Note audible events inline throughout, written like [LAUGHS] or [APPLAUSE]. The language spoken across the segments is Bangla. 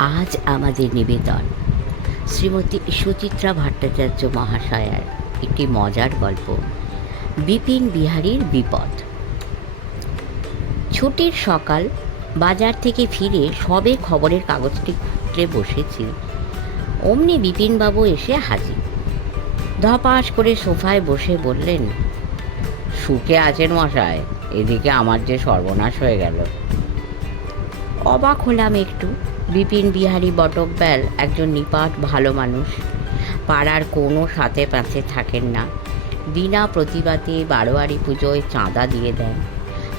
আজ আমাদের নিবেদন। শ্রীমতী সুচিত্রা ভট্টাচার্য মহাশয়ার একটি মজার গল্প, বিপিন বিহারীর বিপদ। ছুটির সকাল, বাজার থেকে ফিরে সবে খবরের কাগজটি খুঁটে বসেছি। অমনি বিপিনবাবু এসে হাজির। ধপাস করে সোফায় বসে বললেন, সুখে আছেন মশায় এদিকে আমার যে সর্বনাশ হয়ে গেল। অবাক হলাম একটু। বিপিন বিহারী বটকব্যাল একজন নিপাট, ভালো মানুষ। পাড়ার কোনো সাথে প্যাঁচে থাকেন না। বিনা প্রতিবাদে বারোয়ারি পুজোয় চাঁদা দিয়ে দেন।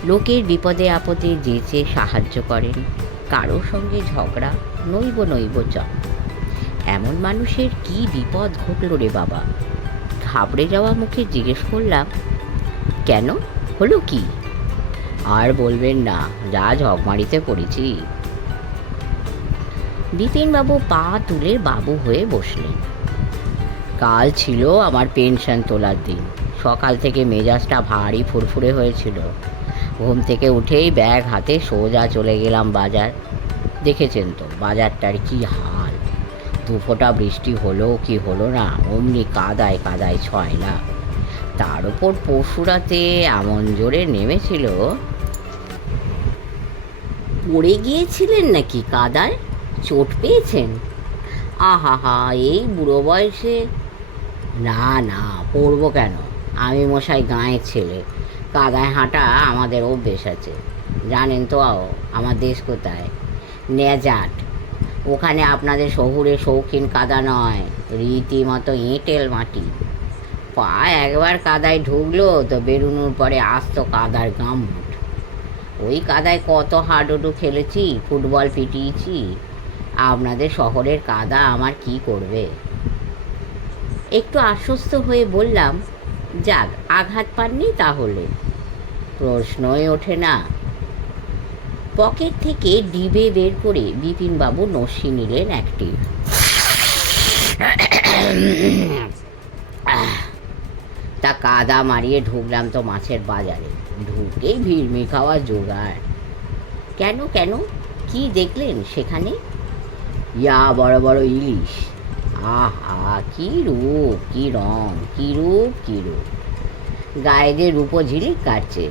লোকের বিপদে আপদে যেচে সাহায্য করেন। কারোর সঙ্গে ঝগড়া, নইব নইব চ এমন মানুষের কি বিপদ ঘটল রে বাবা? ঘাবড়ে যাওয়া মুখে জিজ্ঞেস করলাম, কেন? হলো কি? আর বলবেন না, যা ঝকমারিতে পড়েছি বিপিনবাবু পা তুলে বাবু হয়ে বসলেন। কাল ছিল আমার পেনশন তোলার দিন। সকাল থেকে মেজাজটা ভারী ফুরফুরে হয়েছিল। ঘুম থেকে উঠেই ব্যাগ হাতে সোজা চলে গেলাম বাজার। দেখেছেন তো বাজারটার কি হাল? দু ফোঁটা বৃষ্টি হলো কি হলো না? অমনি কাদায় কাদায় ছয় না। তার উপর পরশুরাতে এমন জোরে নেমেছিল। পড়ে গিয়েছিলেন নাকি কাদায়? চোট পেয়েছেন? আহা হা, এই বুড়ো বয়সে? না না, পড়ব কেন? আমি মশাই গাঁয়ের ছেলে। কাদায় হাঁটা আমাদের অভ্যেস আছে। জানেন তো, আও, আমার দেশ কোথায়? নেজাট। ওখানে আপনাদের শহুরে শৌখিন কাদা নয়, রীতিমতো এঁটেল মাটি। পা একবার কাদায় ঢুকলো তো বেরোনোর পরে আসতো কাদার গাম্বুট ওই কাদায় কত হাডুডু খেলেছি, ফুটবল পিটিয়েছি। আপনাদের শহরের কাদা আমার কি করবে? একটু আশ্বস্ত হয়ে বললাম, যাক, আঘাত পাননি তাহলে? প্রশ্নই ওঠে না। পকেট থেকে ডিবে বের করে বিপিনবাবু নস্যি নিলেন একটি। তা কাদা মারিয়ে ঢুকলাম তো মাছের বাজারে। ঢুকেই ভিড়মি খাওয়া জোগাড়। কেন কেন? কি দেখলেন সেখানে? ইয়া বড় বড় ইলিশ। আহা, কি রূপ, কি রং, কি রূপ কি রূপ। গায়ে যে রূপো ঝিলিক কাটছে।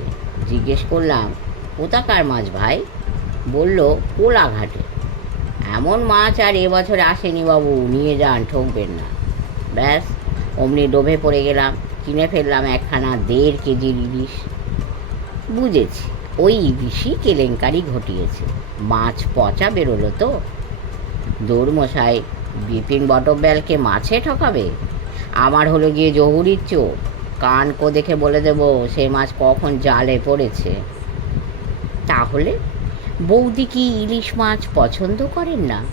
জিজ্ঞেস করলাম, কোথাকার মাছ ভাই? বলল, কোলাঘাটে। এমন মাছ আর এবছর আসেনি বাবু, নিয়ে যান, ঠকবেন না। ব্যাস, অমনি ডোবে পড়ে গেলাম, কিনে ফেললাম একখানা দেড় কেজির ইলিশ। বুঝেছি, ওই ইলিশই কেলেঙ্কারি ঘটিয়েছে। মাছ পচা বেরোলো তো। দৌড়মশাই বিপিন বটব্যালকে মাছে ঠকাবে? আমার হলো গিয়ে জহুরির চোখ কান কো দেখে বলে দেব, সে মাছ কখন জালে পড়েছে। তাহলে? বৌদি কি ইলিশ মাছ পছন্দ করেন না?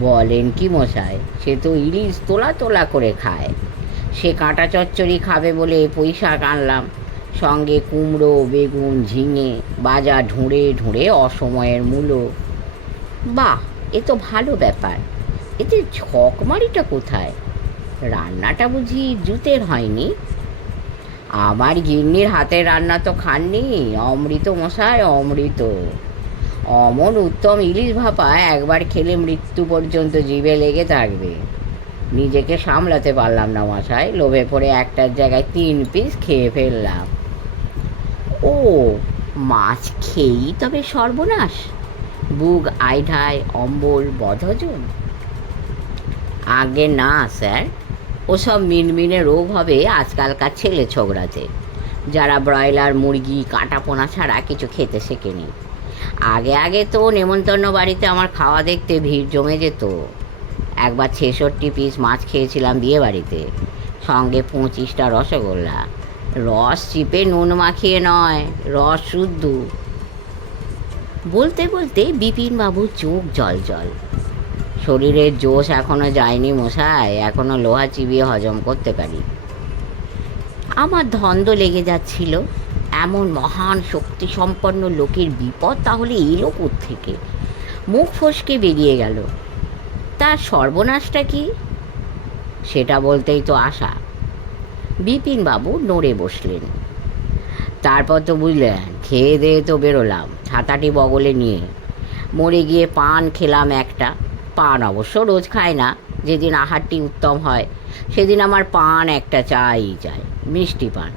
বলেন কি মশাই, সে তো ইলিশ তোলা তোলা করে খায়। সে কাঁটা চচ্চড়ি খাবে বলে পয়সা আনলাম। সঙ্গে কুমড়ো, বেগুন, ঝিঙে বাজার ঢুঁড়ে ঢুঁড়ে অসময়ের মূলো। বাহ! এ তো ভালো ব্যাপার। এতে ছকমারিটা কোথায়? রান্নাটা বুঝি জুতের হয়নি? আমার গিন্নির হাতের রান্না তো খাননি, অমৃত মশায় অমৃত। অমন উত্তম ইলিশ ভাপা একবার খেলে মৃত্যু পর্যন্ত জিভে লেগে থাকবে। নিজেকে সামলাতে পারলাম না মশাই, লোভে পড়ে একটার জায়গায় তিন পিস খেয়ে ফেললাম। ও, মাছ খেয়েই তবে সর্বনাশ। বুক আইঢাই অম্বল, বদহজম? আগে না, স্যার। ওসব মিনমিনে রোগ হবে আজকালকার ছেলে ছোকরাতে, যারা ব্রয়লার, মুরগি, কাটাপোনা ছাড়া কিছু খেতে শেখেনি। আগে আগে তো নেমন্তন্ন বাড়িতে আমার খাওয়া দেখতে ভিড় জমে যেত। একবার ছেষট্টি পিস মাছ খেয়েছিলাম বিয়ে বাড়িতে। সঙ্গে পঁচিশটা রসগোল্লা। রস চিপে নুন মাখিয়ে নয়, রস শুদ্ধ। বলতে বলতে বিপিনবাবুর চোখ জল জল। শরীরের জোশ এখনও যায়নি মশাই, এখনও লোহা চিবিয়ে হজম করতে পারি। আমার ধন্দ লেগে যাচ্ছিল, এমন মহান শক্তি সম্পন্ন লোকের বিপদ তাহলে এলো থেকে মুখ ফসকে বেরিয়ে গেল। তার সর্বনাশটা কি? সেটা বলতেই তো আশা। বিপিনবাবু নড়ে বসলেন। তারপর তো বুঝলে, খেয়ে দেয়ে তো বেরোলাম, ছাতাটি বগলে নিয়ে। মরে গিয়ে পান খেলাম একটা। পান অবশ্য রোজ খায় না, যেদিন আহারটি উত্তম হয়, সেদিন আমার পান একটা চাই চাই, মিষ্টি পান।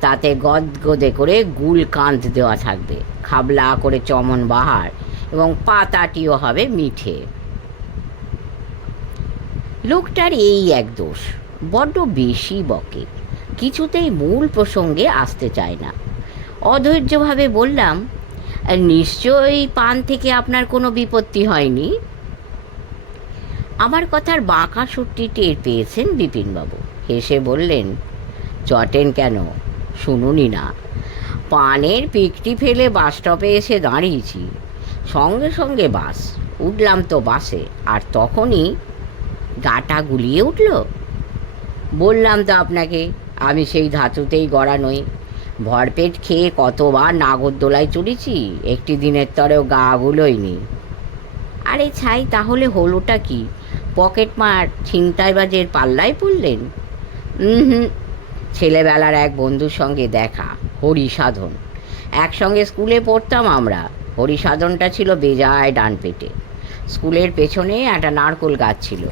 তাতে গদগদে করে গুল কান্ত দেওয়া থাকবে, খাবলা করে চমন বাহার, এবং পাতাটিও হবে মিঠে। লোকটার এই এক দোষ, বড্ড বেশি বকে। কিছুতেই মূল প্রসঙ্গে আসতে চায় না। অধৈর্যভাবে বললাম, নিশ্চয়ই পান থেকে আপনার কোনো বিপত্তি হয়নি? আমার কথার বাঁকা সুরটি টের পেয়েছেন বিপিনবাবু। হেসে বললেন, চটেন কেন? শুনুনি না। পানের পিকটি ফেলে বাস স্টপে এসে দাঁড়িয়েছি। সঙ্গে সঙ্গে বাস, উঠলাম তো বাসে, আর তখনই গাটা গুলিয়ে উঠল। বললাম তো আপনাকে আমি সেই ধাতুতেই গড়া নই। ভরপেট খেয়ে কতবার নাগরদোলায় চড়েছি, একটি দিনের তরেও গা গুলোয়নি। আরে ছাই, তাহলে হলোটা কি? পকেট মার ছিনতাইবাজের পাল্লায় পড়লেন? হুম, ছেলেবেলার এক বন্ধুর সঙ্গে দেখা, হরিসাধন। একসঙ্গে স্কুলে পড়তাম আমরা, হরিসাধনটা ছিল বেজায় ডান পেটে স্কুলের পেছনে একটা নারকোল গাছ ছিল।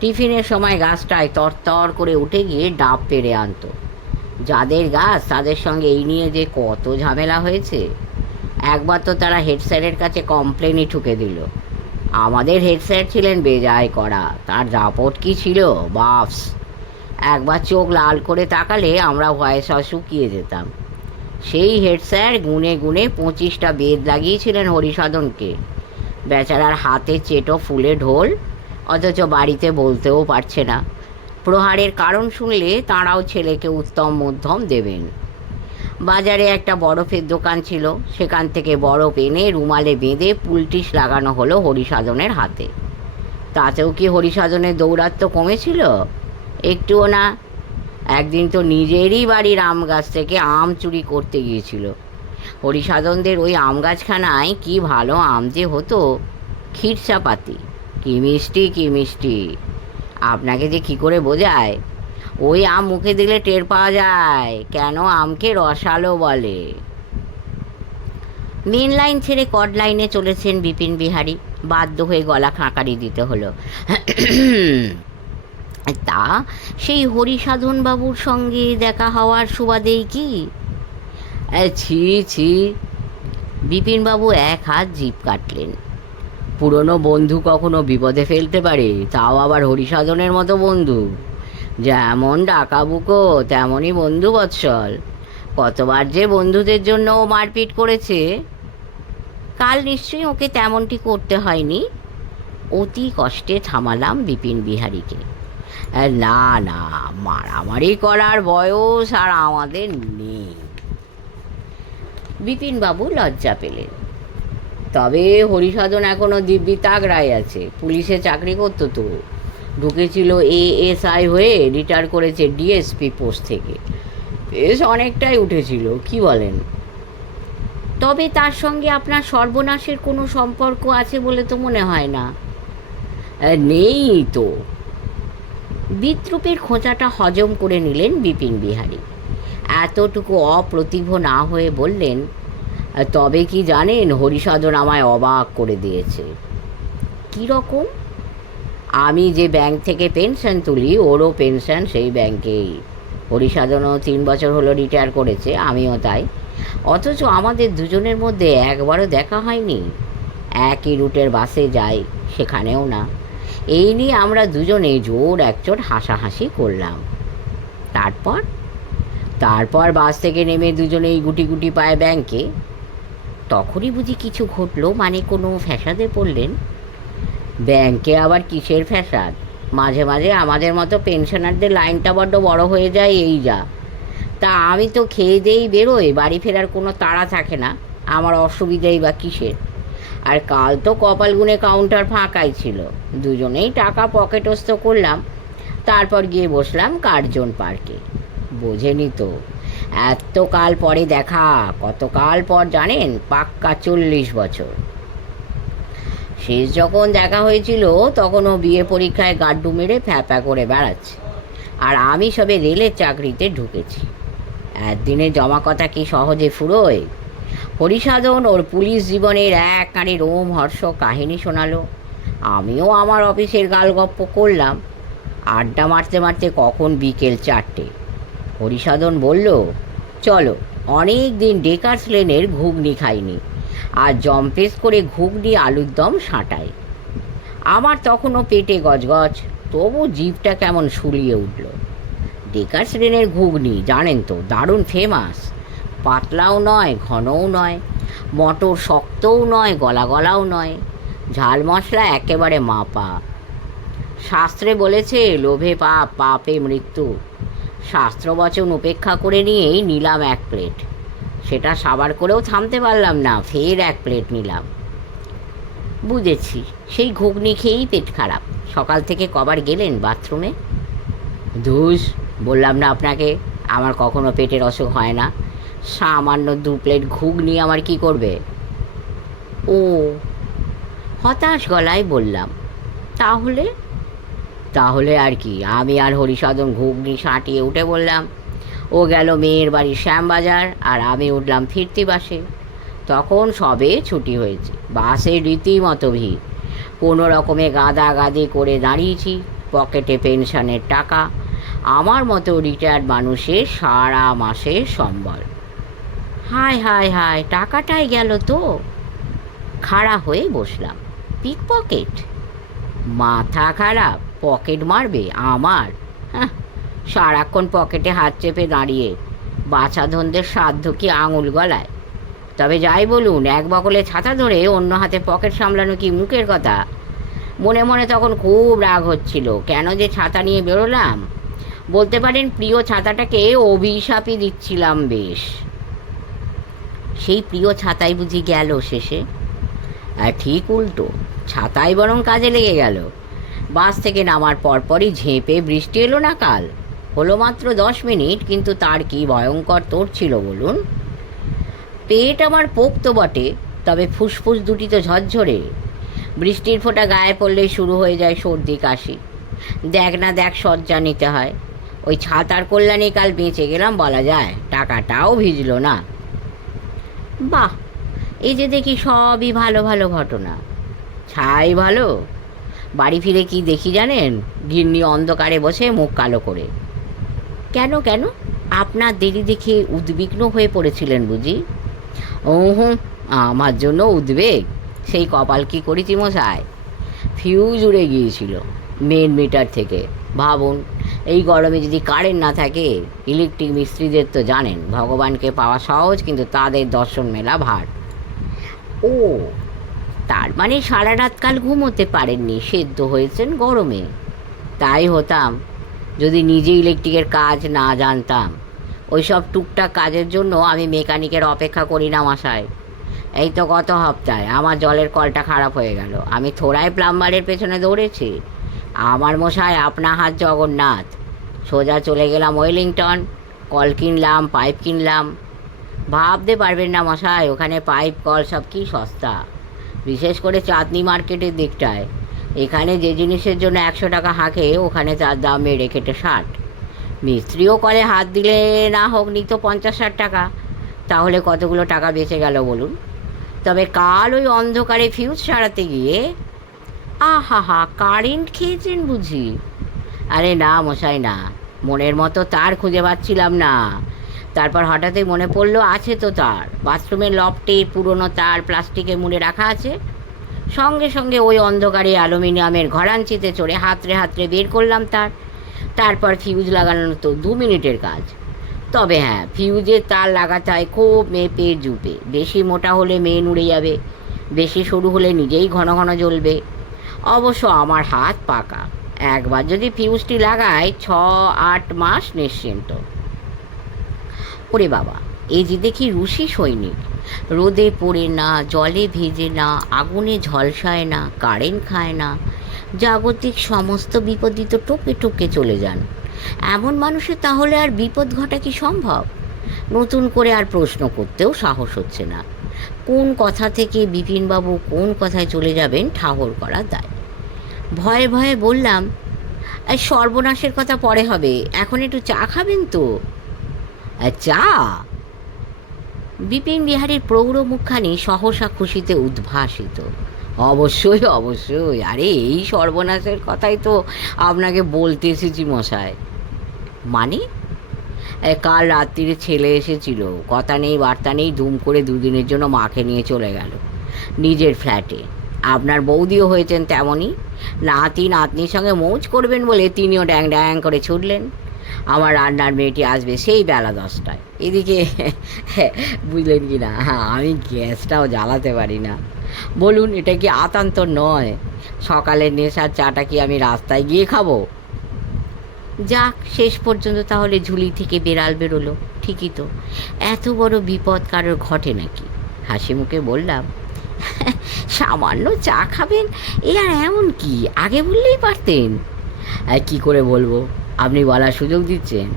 টিফিনের সময় গাছটায় তরতর করে উঠে গিয়ে ডাব পেড়ে আনতো। যাদের গাছ, তাদের সঙ্গে এই নিয়ে যে কত ঝামেলা হয়েছে। একবার তো তারা হেড স্যারের কাছে কমপ্লেনই ঠুকে দিল। আমাদের হেড স্যার ছিলেন বেজায় করা তার দাপট কি ছিল? বাপস। একবার চোখ লাল করে তাকালে আমরা ভয়েসা শুকিয়ে যেতাম। সেই হেড স্যার গুনে গুনে পঁচিশটা বেদ লাগিয়েছিলেন হরিসাধনকে। বেচারার হাতে চেটো ফুলে ঢোল অথচ বাড়িতে বলতেও পারছে না। প্রহারের কারণ শুনলে তাঁরাও ছেলেকে উত্তম মধ্যম দেবেন। বাজারে একটা বরফের দোকান ছিল। সেখান থেকে বরফ এনে রুমালে বেঁধে পুলটিস লাগানো হলো হরিসাধনের হাতে। তাতেও কি হরিসাধনের দৌরাত্ম্য কমেছিল? একটুও না। একদিন তো নিজেরই বাড়ির আম গাছ থেকে আম চুরি করতে গিয়েছিল। হরিসাধনদের ওই আম গাছখানায় কি ভালো আম যে হতো ক্ষীরসাপাতি কি মিষ্টি কি মিষ্টি? আপনাকে যে কি করে বোঝায়? ওই আম মুখে দিলে টের পাওয়া যায়। কেন আমকে রসালো বলে? মেন লাইন ছেড়ে কড লাইনে চলেছেন বিপিন বিহারী। বাধ্য হয়ে গলা খাঁকারি দিতে হলো। তা সেই হরিসাধন বাবুর সঙ্গে দেখা হওয়ার সুবাদেই কি? ছি ছি। বিপিনবাবু এক হাত জিপ কাটলেন। পুরনো বন্ধু কখনো বিপদে ফেলতে পারে, তাও আবার হরিসাধনের মতো বন্ধু। যেমন ডাকাবুকো তেমনই বন্ধু বৎসল। কতবার যে বন্ধুদের জন্য ও মারপিট করেছে, কাল নিশ্চয়ই ওকে তেমনটি করতে হয়নি। অতি কষ্টে থামালাম বিপিন বিহারীকে। না না, মারামারি করার বয়স আর আমাদের নেই। বিপিনবাবু লজ্জা পেলেন। তবে হরিসাধন এখনও দিব্যি তাগড়ায় আছে। পুলিশে চাকরি করতো তো। ঢুকেছিল এএসআই হয়ে রিটায়ার করেছে ডিএসপি পোস্ট থেকে। বেশ অনেকটাই উঠেছিল, কি বলেন? তবে তার সঙ্গে আপনার সর্বনাশের কোনো সম্পর্ক আছে বলে তো মনে হয় না। নেই তো। বিদ্রুপের খোঁচাটা হজম করে নিলেন বিপিন বিহারী। এতটুকু অপ্রতিভ না হয়ে বললেন তবে কি জানেন হরিসাধন আমায় অবাক করে দিয়েছে। কী রকম? আমি যে ব্যাংক থেকে পেনশন তুলি, ওরও পেনশন সেই ব্যাংকেই হরিসাধনও তিন বছর হলো রিটায়ার করেছে, আমিও তাই। অথচ আমাদের দুজনের মধ্যে একবারও দেখা হয়নি। একই রুটের বাসে যাই, সেখানেও না। এই নিয়ে আমরা দুজনে জোর একচোট হাসাহাসি করলাম। তারপর? তারপর বাস থেকে নেমে দুজনেই গুটি গুটি পায় ব্যাংকে তখনই বুঝি কিছু ঘটলো মানে কোনো ফ্যাসাদে পড়লেন। ব্যাংকে আবার কিসের ফ্যাসাদ? মাঝে মাঝে আমাদের মতো পেনশনারদের লাইনটা বড্ড বড় হয়ে যায়, এই যা। তা আমি তো খেয়ে দিয়েই বেরোই, বাড়ি ফেরার কোনো তাড়া থাকে না, আমার অসুবিধাই বা কিসের? আর কাল তো কপাল গুনে কাউন্টার ফাঁকাই ছিল, দুজনেই টাকা পকেটস্থ করলাম, তারপর গিয়ে বসলাম কার্জন পার্কে। বোঝেনি তো। এত কাল পরে দেখা, কতকাল পর জানেন, পাক্কা চল্লিশ বছর। শেষ যখন দেখা হয়েছিল তখন ও বিয়ে পরীক্ষায় গাড্ডু মেরে ফ্যাপা করে বেড়াচ্ছে। আর আমি সবে রেলের চাকরিতে ঢুকেছি। একদিনে জমা কথা কি সহজে ফুরোয়? হরিসাধন ওর পুলিশ জীবনের এক কানে রোম হর্ষ কাহিনী শোনালো। আমিও আমার অফিসের গালগপ্প করলাম। আড্ডা মারতে মারতে কখন বিকেল চারটে। হরিসাধন বলল, চলো, অনেক দিন ডেকার্স লেনের ঘুগনি খাইনি আর জম্পেস করে ঘুগনি আলুর দম সাঁটাই আমার তখনও পেটে গজগজ, তবু জিভটা কেমন শুলিয়ে উঠল। ডেকার্স লেনের ঘুগনি, জানেন তো, দারুণ ফেমাস পাতলাও নয়, ঘনও নয়, মটর শক্তও নয় গলা গলাও নয়, ঝাল মশলা একেবারে মাপা। শাস্ত্রে বলেছে, লোভে পাপ, পাপে মৃত্যু। শাস্ত্রবচন উপেক্ষা করে নিয়েই নিলাম এক প্লেট। সেটা সাবার করেও থামতে পারলাম না, ফের এক প্লেট নিলাম। বুঝেছি, সেই ঘুগনি খেয়েই পেট খারাপ। সকাল থেকে কবার গেলেন বাথরুমে? ধুস, বললাম না আপনাকে, আমার কখনো পেটের অসুখ হয় না। সামান্য দু প্লেট ঘুগনি আমার কি করবে? ও, হতাশ গলায় বললাম, তাহলে? তাহলে আর কি, আমি আর হরিসাধন ঘুগনি সাঁটিয়ে উঠে বললাম, ও গেল মেয়ের বাড়ির শ্যামবাজার আর আমি উঠলাম ফিরতি বাসে। তখন সবে ছুটি হয়েছে, বাসে রীতিমতো ভিড়। কোনো রকমে গাদা গাদি করে দাঁড়িয়েছি, পকেটে পেনশনের টাকা, আমার মতো রিটায়ার্ড মানুষের সারা মাসের সম্বল। হায় হায় হায়, টাকাটাই গেল তো। খাড়া হয়ে বসলাম, পিক পকেট। মাথা খারাপ পকেট মারবে, আমার? হ্যাঁ সারাক্ষণ পকেটে হাত চেপে দাঁড়িয়ে বাছাধনদের সাধ্য কি আঙুল গলায়? তবে যাই বলুন, এক বকলে ছাতা ধরে অন্য হাতে পকেট সামলানো কি মুখের কথা? মনে মনে তখন খুব রাগ হচ্ছিল, কেন যে ছাতা নিয়ে বেরোলাম? বলতে পারেন প্রিয় ছাতাটাকে অভিশাপই দিচ্ছিলাম বেশ। সেই প্রিয় ছাতাই বুঝি গেল শেষে? আর ঠিক উল্টো, ছাতাই বরং কাজে লেগে গেল। বাস থেকে নামার পরপরই ঝেঁপে বৃষ্টি এলো না কাল। হলো মাত্র দশ মিনিট, কিন্তু তার কি ভয়ঙ্কর তোর ছিল বলুন? পেট আমার পোক্ত বটে, তবে ফুসফুস দুটি তো ঝরঝরে। বৃষ্টির ফোঁটা গায়ে পড়লেই শুরু হয়ে যায় সর্দি কাশি। দেখ না দেখ সজ্জা নিতে হয়। ওই ছাতার কল্যাণে কাল বেঁচে গেলাম বলা যায়, টাকাটাও ভিজলো না। বাহ এই যে দেখি সবই ভালো ভালো ঘটনা। ছাই ভালো? বাড়ি ফিরে কি দেখি জানেন? গিন্নি অন্ধকারে বসে মুখ কালো করে। কেন কেন? আপনার দেরি দেখে উদ্বিগ্ন হয়ে পড়েছিলেন বুঝি? ও হুম আমার জন্য উদ্বেগ। সেই কপাল কি করেছি মশাই? ফিউজ উড়ে গিয়েছিল মেন মিটার থেকে। ভাবুন, এই গরমে যদি কারেন্ট না থাকে, ইলেকট্রিক মিস্ত্রিদের তো জানেন, ভগবানকে পাওয়া সহজ, কিন্তু তাদের দর্শন মেলা ভার। ও তার মানে সারা রাত কাল ঘুমোতে পারেননি, সেদ্ধ হয়েছেন গরমে। তাই হতাম, যদি নিজে ইলেকট্রিকের কাজ না জানতাম। ওই সব টুকটাক কাজের জন্য আমি মেকানিকের অপেক্ষা করি না, মশাই। এই তো গত হপ্তায়, আমার জলের কলটা খারাপ হয়ে গেল। আমি থোড়াই প্লাম্বারের পেছনে দৌড়েছি। আমার মশায় আপনা হাত জগন্নাথ। সোজা চলে গেলাম ওয়েলিংটন, কল কিনলাম, পাইপ কিনলাম। ভাবতে পারবেন না মশাই, ওখানে পাইপ, কল সব কি সস্তা। বিশেষ করে চাঁদনি মার্কেটের দিকটায়। এখানে যে জিনিসের জন্য একশো টাকা হাঁকে, ওখানে তার দাম বেড়ে কেটে ষাট। মিস্ত্রিও করে হাত দিলে না হোক নিত পঞ্চাশ ষাট টাকা। তাহলে কতগুলো টাকা বেঁচে গেল বলুন? তবে কাল ওই অন্ধকারে ফিউজ সারাতে গিয়ে, আহা হা কারেন্ট খেয়েছেন বুঝি? আরে না মশাই, না। মনের মতো তার খুঁজে পাচ্ছিলাম না। তারপর হঠাৎই মনে পড়ল, আছে তো তার। বাথরুমের লফটে পুরনো তার, প্লাস্টিকে মুড়ে রাখা আছে। সঙ্গে সঙ্গে ওই অন্ধকারে অ্যালুমিনিয়ামের ঘরাঞ্চিতে চড়ে হাতড়ে হাতরে বের করলাম তার। তারপর ফিউজ লাগানো তো দু মিনিটের কাজ। তবে হ্যাঁ ফিউজের তার লাগাতে হয় খুব মেপে জুপে। বেশি মোটা হলে মেন উড়ে যাবে, বেশি সরু হলে নিজেই ঘন ঘন জ্বলবে। অবশ্য আমার হাত পাকা। একবার যদি ফিউজটি লাগায় ছ আট মাস নিশ্চিন্ত। ওরে বাবা এই যে দেখি রুশি সৈনিক। রোদে পড়ে না জলে ভেজে না আগুনে ঝলসায় না কারেন্ট খায় না জাগতিক সমস্ত বিপদই তো টোকে টোকে চলে যান। এমন মানুষের তাহলে আর বিপদ ঘটা কি সম্ভব? নতুন করে আর প্রশ্ন করতেও সাহস হচ্ছে না। কোন কথা থেকে বিপিনবাবু কোন কথায় চলে যাবেন ঠাহর করা দায়? ভয়ে ভয়ে বললাম "এই সর্বনাশের কথা পরে হবে এখন একটু চা খাবেন তো? "আহ, চা বিপিন বিহারীর প্রৌঢ় মুখখানি সহসা খুশিতে উদ্ভাসিত। অবশ্যই অবশ্যই। আরে, এই সর্বনাশের কথাই তো আপনাকে বলতে এসেছি মশাই। মানে? কাল রাত্রিরে ছেলে এসেছিল। কথা নেই, বার্তা নেই, ধুম করে দুদিনের জন্য মাকে নিয়ে চলে গেল। নিজের ফ্ল্যাটে। আপনার বৌদিও হয়েছেন তেমনই। নাতি, নাতনির সঙ্গে মৌজ করবেন বলে তিনিও ড্যাং ড্যাং করে ছুটলেন। আমার রান্নার মেয়েটি আসবে সেই বেলা দশটায়। এদিকে [LAUGHS] বুঝলেন কি না? হ্যাঁ আমি গ্যাসটাও জ্বালাতে পারি না। বলুন, এটা কি আতান্ত নয়? সকালের নেশার চাটা কি আমি রাস্তায় গিয়ে খাব? যাক, শেষ পর্যন্ত তাহলে ঝুলি থেকে বেড়াল বেরোলো। ঠিকই তো। এত বড় বিপদ কারোর ঘটে নাকি? হাসি মুখে বললাম, [LAUGHS] সামান্য চা খাবেন? এ আর এমন কি? আগে বললেই পারতেন। কি করে বলব? আপনি বলার সুযোগ দিচ্ছেন।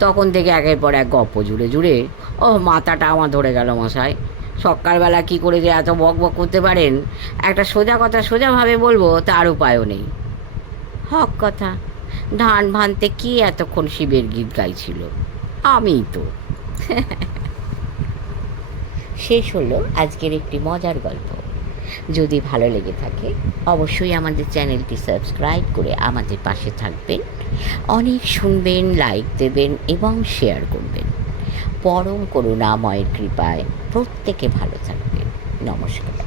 তখন থেকে একের পর এক গপ্প জুড়ে জুড়ে ও মাথাটা আমার ধরে গেল মশাই। সকালবেলা কি করে যে এত বক বক করতে পারেন? একটা সোজা কথা সোজাভাবে বলব, তার উপায়ও নেই। হক কথা। ধান ভানতে কে এতক্ষণ শিবের গীত গাইছিল? আমি তো। শেষ হলো আজকের একটি মজার গল্প। যদি ভালো লেগে থাকে, অবশ্যই আমাদের চ্যানেলটি সাবস্ক্রাইব করে আমাদের পাশে থাকবেন। অনেক শুনবেন লাইক দেবেন এবং শেয়ার করবেন। পরম করুণাময়ের কৃপায় প্রত্যেকে ভালো থাকবেন। নমস্কার।